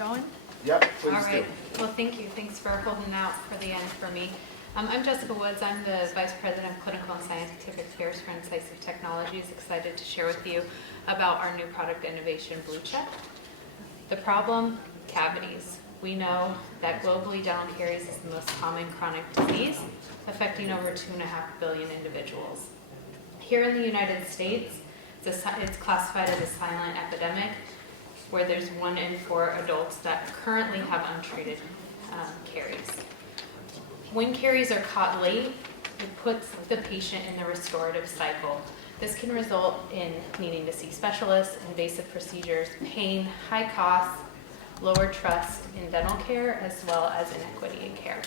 Going? Yep, please All right. do. Well, thank you. Thanks for holding out for the end for me. I'm Jessica Woods. I'm the Vice President of Clinical and Scientific Affairs for Incisive Technologies. Excited to share with you about our new product innovation, BlueCheck. The problem, cavities. We know that globally dental caries is the most common chronic disease, affecting over 2.5 billion individuals. Here in the United States, it's classified as a silent epidemic, where there's 1 in 4 adults that currently have untreated caries. When caries are caught late, it puts the patient in the restorative cycle. This can result in needing to see specialists, invasive procedures, pain, high costs, lower trust in dental care, as well as inequity in care.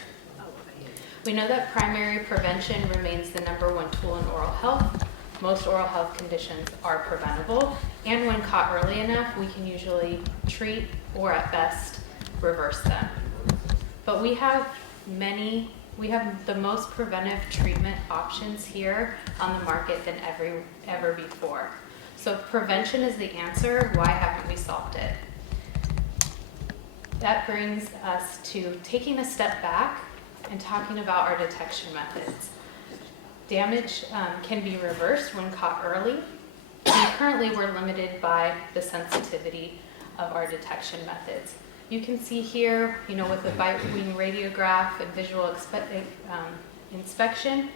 We know that primary prevention remains the #1 tool in oral health. Most oral health conditions are preventable, and when caught early enough, we can usually treat or at best reverse them. But we have the most preventive treatment options here on the market than ever before. So if prevention is the answer, why haven't we solved it? That brings us to taking a step back and talking about our detection methods. Damage can be reversed when caught early, and currently we're limited by the sensitivity of our detection methods. You can see here, with the bite-wing radiograph and visual inspection,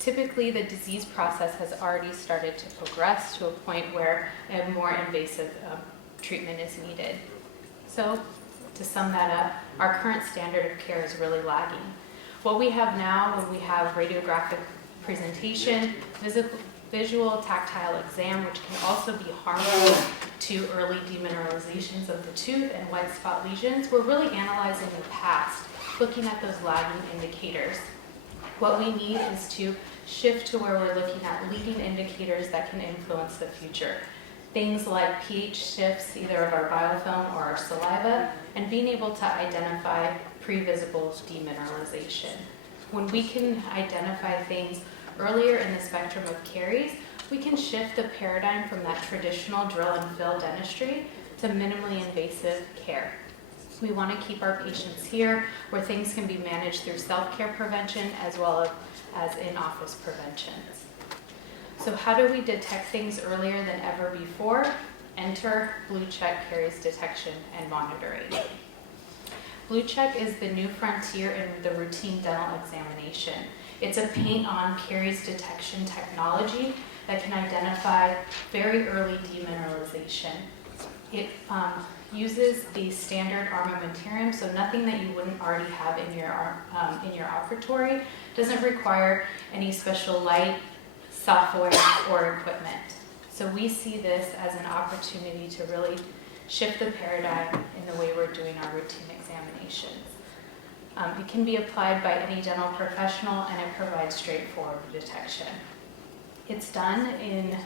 typically the disease process has already started to progress to a point where a more invasive treatment is needed. So, to sum that up, our current standard of care is really lagging. What we have now, when we have radiographic presentation, visual tactile exam, which can also be harmful to early demineralizations of the tooth and white spot lesions, we're really analyzing the past, looking at those lagging indicators. What we need is to shift to where we're looking at leading indicators that can influence the future. Things like pH shifts, either of our biofilm or our saliva, and being able to identify pre-visible demineralization. When we can identify things earlier in the spectrum of caries, we can shift the paradigm from that traditional drill and fill dentistry to minimally invasive care. We want to keep our patients here where things can be managed through self-care prevention as well as in-office preventions. So how do we detect things earlier than ever before? Enter BlueCheck Caries Detection and Monitoring. BlueCheck is the new frontier in the routine dental examination. It's a paint-on caries detection technology that can identify very early demineralization. It uses the standard armamentarium, so nothing that you wouldn't already have in your operatory. Doesn't require any special light, software, or equipment. So we see this as an opportunity to really shift the paradigm in the way we're doing our routine examinations. It can be applied by any dental professional, and it provides straightforward detection. It's done in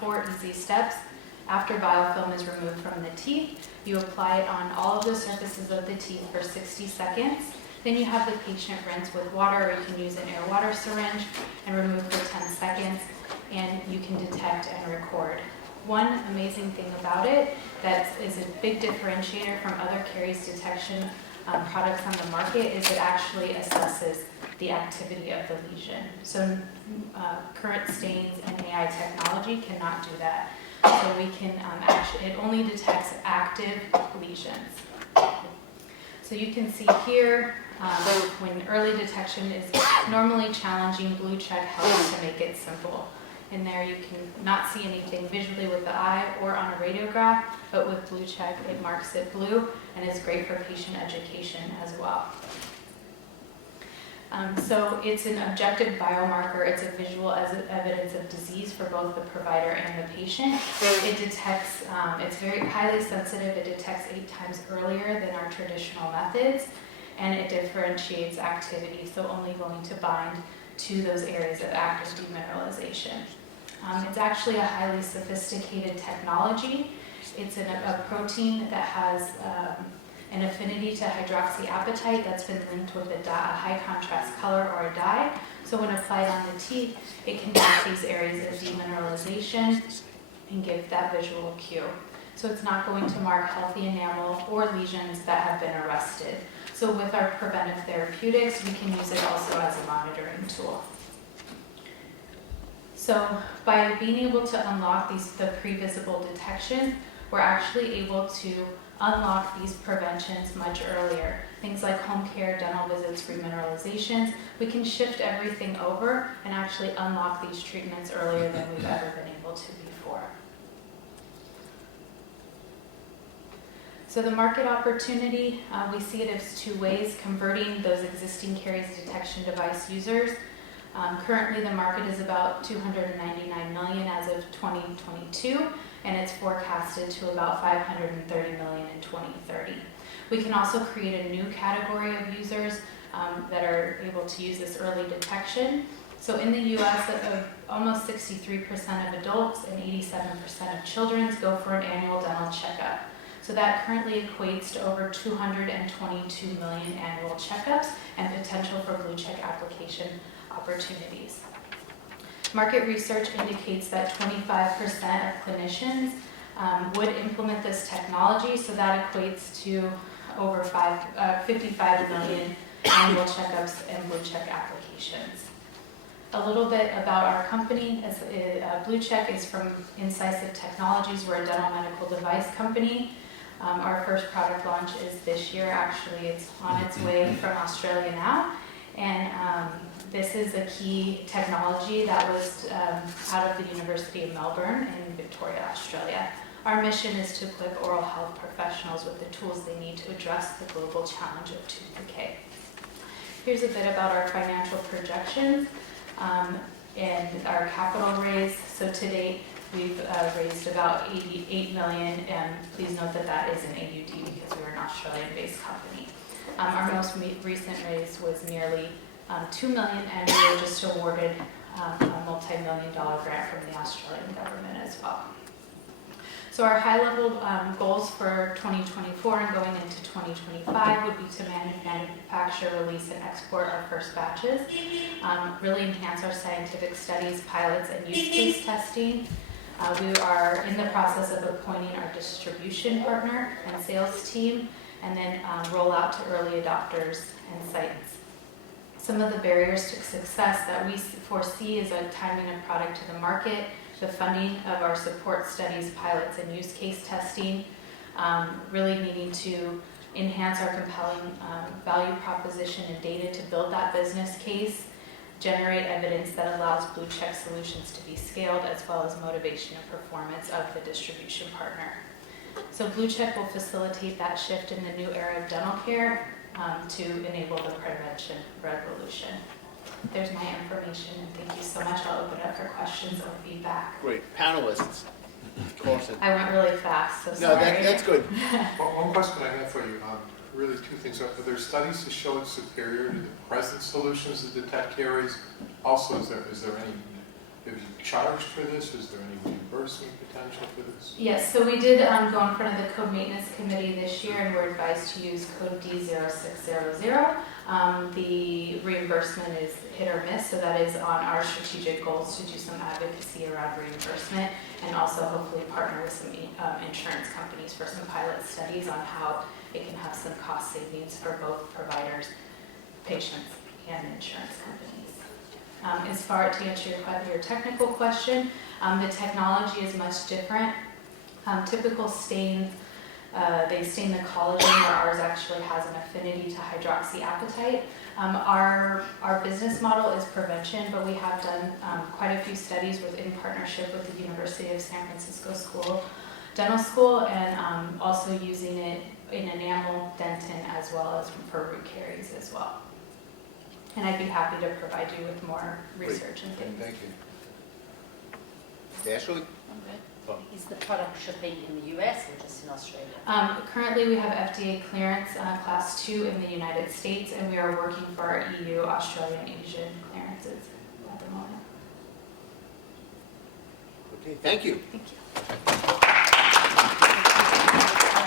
4 easy steps. After biofilm is removed from the teeth, you apply it on all of the surfaces of the teeth for 60 seconds. Then you have the patient rinse with water, or you can use an air water syringe and remove for 10 seconds, and you can detect and record. One amazing thing about it that is a big differentiator from other caries detection products on the market is it actually assesses the activity of the lesion. So current stains and AI technology cannot do that. So we can it only detects active lesions. So you can see here, when early detection is normally challenging, BlueCheck helps to make it simple. In there you can not see anything visually with the eye or on a radiograph, but with BlueCheck it marks it blue and is great for patient education as well. So it's an objective biomarker. It's a visual evidence of disease for both the provider and the patient. It detects, it's very highly sensitive. It detects 8 times earlier than our traditional methods, and it differentiates activity, so only going to bind to those areas of active demineralization. It's actually a highly sophisticated technology. It's a protein that has an affinity to hydroxyapatite that's been linked with a high contrast color or a dye. So when applied on the teeth, it can mark these areas of demineralization and give that visual cue. so it's not going to mark healthy enamel or lesions that have been arrested. So with our preventive therapeutics, we can use it also as a monitoring tool. So by being able to unlock the pre-visible detection, we're actually able to unlock these preventions much earlier. Things like home care, dental visits, remineralizations. We can shift everything over and actually unlock these treatments earlier than we've ever been able to before. So the market opportunity, we see it as two ways: converting those existing caries detection device users. Currently, the market is about $299 million as of 2022, and it's forecasted to about $530 million in 2030. We can also create a new category of users that are able to use this early detection. So in the U.S., almost 63% of adults and 87% of children go for an annual dental checkup. So that currently equates to over 222 million annual checkups and potential for blue check application opportunities. Market research indicates that 25% of clinicians would implement this technology, so that equates to over 55 million annual checkups and blue check applications. A little bit about our company. Blue Check is from Incisive Technologies. We're a dental medical device company. Our first product launch is this year. Actually, it's on its way from Australia now. And this is a key technology that was out of the University of Melbourne in Victoria, Australia. Our mission is to equip oral health professionals with the tools they need to address the global challenge of tooth decay. Here's a bit about our financial projections and our capital raise. So to date, we've raised about $88 million, and please note that that is an AUD because we're an Australian-based company. Our most recent raise was nearly $2 million, and we were just awarded a multi-million-dollar grant from the Australian government as well. So our high-level goals for 2024 and going into 2025 would be to manufacture, release, and export our first batches, really enhance our scientific studies, pilots, and use case testing. We are in the process of appointing our distribution partner and sales team, and then roll out to early adopters and sites. Some of the barriers to success that we foresee is a timing of product to the market, the funding of our support studies, pilots, and use case testing, really needing to enhance our compelling value proposition and data to build that business case, generate evidence that allows Blue Check solutions to be scaled, as well as motivation and performance of the distribution partner. So Blue Check will facilitate that shift in the new era of dental care to enable the prevention revolution. There's my information, and thank you so much. I'll open it up for questions or feedback. Great. Panelists. Awesome. I went really fast, so No, sorry. that's good. One question I have for you, really two things. Are there studies to show it's superior to the present solutions to detect caries? Also, is there any, have you charged for this? Is there any reimbursement potential for this? Yes, so we did go in front of the Code Maintenance Committee this year, and we're advised to use code D0600. The reimbursement is hit or miss, so that is on our strategic goals to do some advocacy around reimbursement, and also hopefully partner with some insurance companies for some pilot studies on how it can have some cost savings for both providers, patients, and insurance companies. As far to answer your technical question, the technology is much different. Typical stains, they stain the collagen, where ours actually has an affinity to hydroxyapatite. Our business model is prevention, but we have done quite a few studies in partnership with the University of San Francisco Dental School, and also using it in enamel, dentin, as well as for root caries as well. And I'd be happy to provide you with more research and things. Thank you. Ashley? Is the product shipping in the US or just in Australia? Currently, we have FDA clearance, Class 2 in the United States, and we are working for our EU, Australia, and Asian clearances at the moment. Okay, thank you. Thank you.